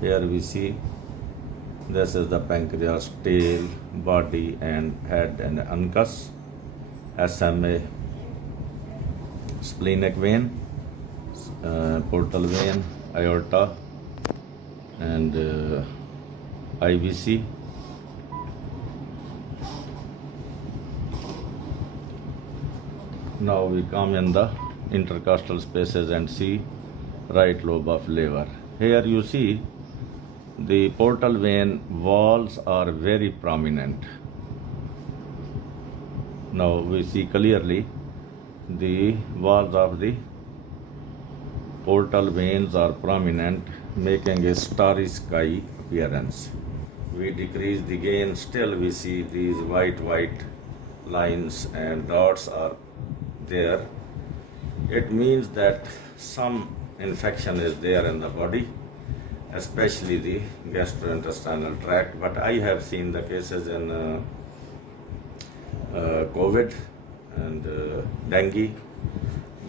Here we see this is the pancreas, tail, body, and head and uncus. SMA, splenic vein, portal vein, aorta, and IVC. Now we come in the intercostal spaces and see right lobe of liver. Here you see the portal vein walls are very prominent. Now we see clearly the walls of the portal veins are prominent, making a starry sky appearance. We decrease the gain, still we see these white lines and dots are there. It means that some infection is there in the body, especially the gastrointestinal tract. But I have seen the cases in COVID and dengue.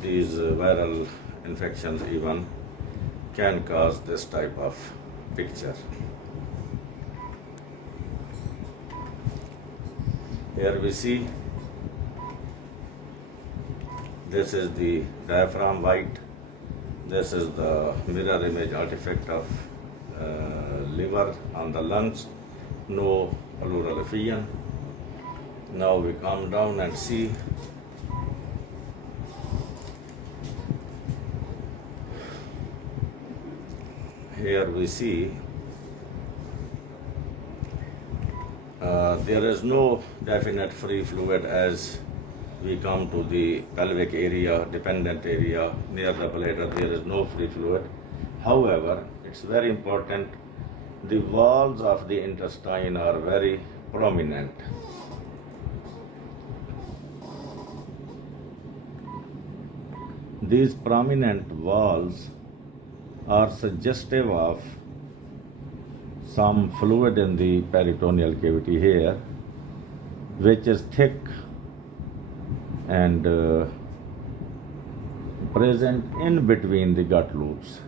These viral infections even can cause this type of picture. Here we see this is the diaphragm white. This is the mirror image artifact of liver on the lungs. No pleural effusion. Now we come down and see here we see there is no definite free fluid as we come to the pelvic area, dependent area near the bladder. There is no free fluid. However, it's very important, the walls of the intestine are very prominent. These prominent walls are suggestive of some fluid in the peritoneal cavity here, which is thick and present in between the gut loops.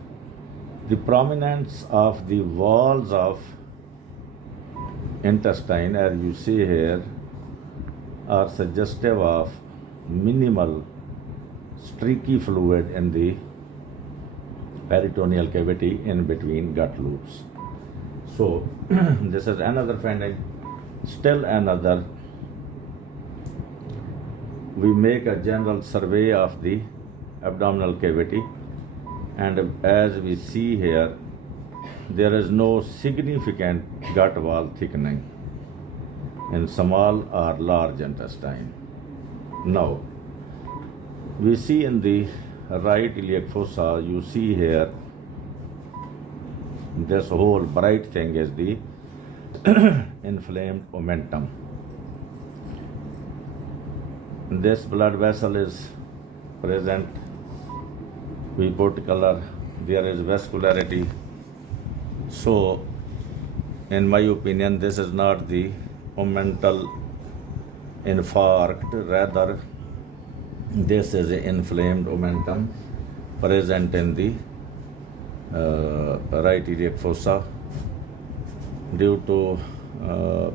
The prominence of the walls of intestine, as you see here, are suggestive of minimal streaky fluid in the peritoneal cavity in between gut loops. So this is another finding. Still another, we make a general survey of the abdominal cavity, and as we see here, there is no significant gut wall thickening in small or large intestine. Now, we see in the right iliac fossa, you see here, this whole bright thing is the inflamed omentum. This blood vessel is present, we put color, there is vascularity. So, in my opinion, this is not the omental infarct, rather this is an inflamed omentum present in the right iliac fossa due to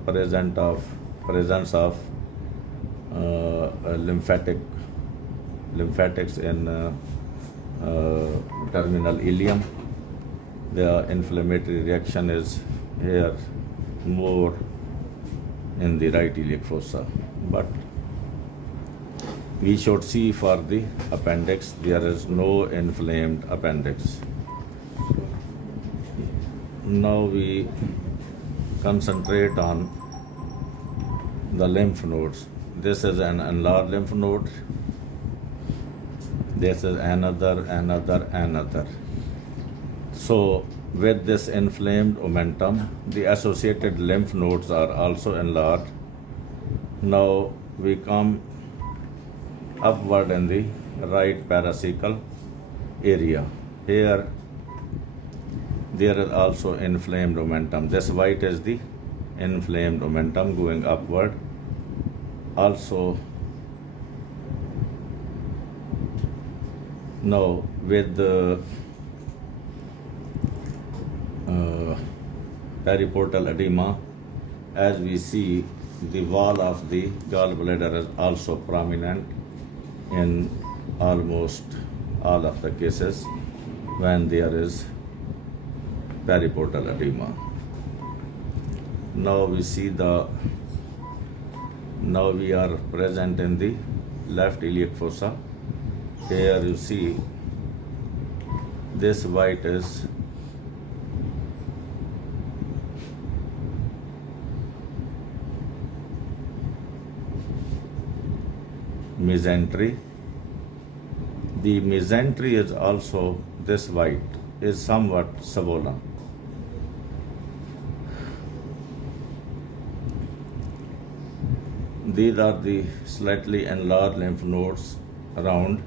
presence of lymphatics in terminal ileum. The inflammatory reaction is here more in the right iliac fossa, but we should see for the appendix, there is no inflamed appendix. Now we concentrate on the lymph nodes. This is an enlarged lymph node. This is another. So with this inflamed omentum, the associated lymph nodes are also enlarged. Now we come upward in the right paracecal area. Here there is also inflamed omentum. This white is the inflamed omentum going upward. Also, now with the periportal edema. As we see, the wall of the gallbladder is also prominent in almost all of the cases when there is periportal edema. Now we are present in the left iliac fossa. Here you see this white is mesentery. The mesentery is also, this white is somewhat swollen. These are the slightly enlarged lymph nodes along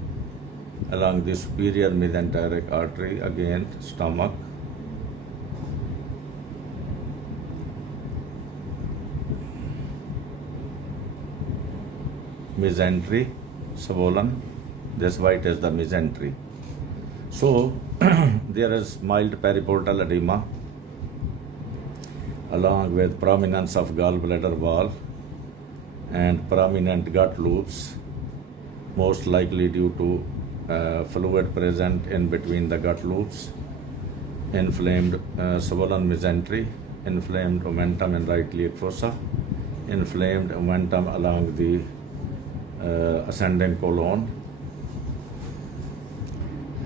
the superior mesenteric artery, again stomach. Mesentery, swollen. This white is the mesentery. So there is mild periportal edema along with prominence of gallbladder wall and prominent gut loops, most likely due to fluid present in between the gut loops, inflamed swollen mesentery, inflamed omentum in right iliac fossa, inflamed omentum along the ascending colon,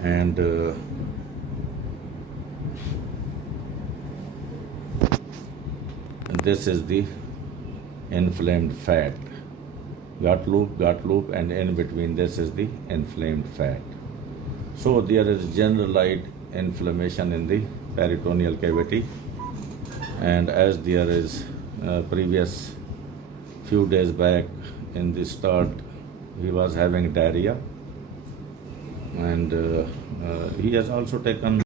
and this is the inflamed fat. Gut loop, and in between this is the inflamed fat. So there is generalized inflammation in the peritoneal cavity, and as there is previous few days back in the start, he was having diarrhea, and he has also taken